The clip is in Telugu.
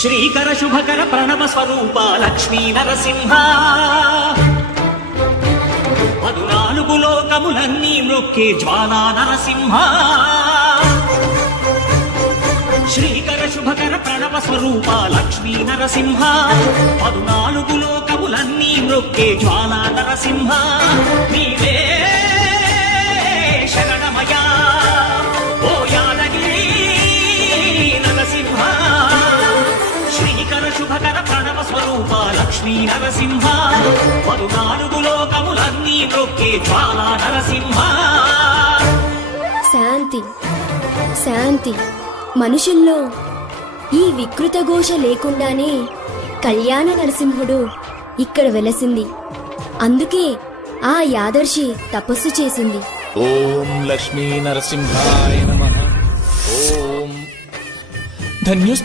శ్రీకర శుభకర ప్రణవ స్వరూప లక్ష్మీ నరసింహ 14 లోకములన్నీ మృక్కే జ్వాలా నరసింహ శ్రీకర శుభకర ప్రణవ స్వరూప లక్ష్మీ నరసింహ 14 లోకములన్నీ మృక్కే జ్వాలా నరసింహ నీవే శరణమయా ఓ యాదగిరి నరసింహ శ్రీకర శుభకర ప్రణవ స్వరూప లక్ష్మీ నరసింహ 14 లోకములన్నీ మృక్కే జ్వాలా నరసింహ. శాంతి శాంతి. మనుషుల్లో ఈ వికృత ఘోష లేకుండానే కళ్యాణ నరసింహుడు ఇక్కడ వెలసింది. అందుకే ఆ యాదర్శి తపస్సు చేసింది. ఓం లక్ష్మీ నరసింహాయ నమః. ఓం ధన్యోస్మి.